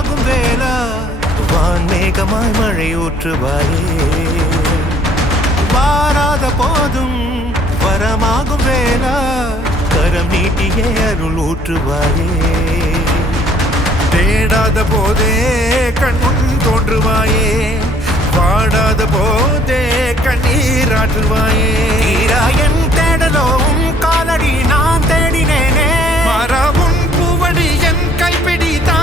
வரமாகும் வேளா வான்மேகமாய் மழை ஊற்றுவாயே வாராத போதும் வரமாகும் வேளா கரம் நீட்டியே அருள் ஊற்றுவாயே தேடாத போதே கண்முன் தோன்றுவாயே வாடாத போதே கண்ணீராற்றுவாயே என் தேடலோ காலடி நான் தேடினேனே மாறாவும் பூவடி என் கைப்பிடி தான்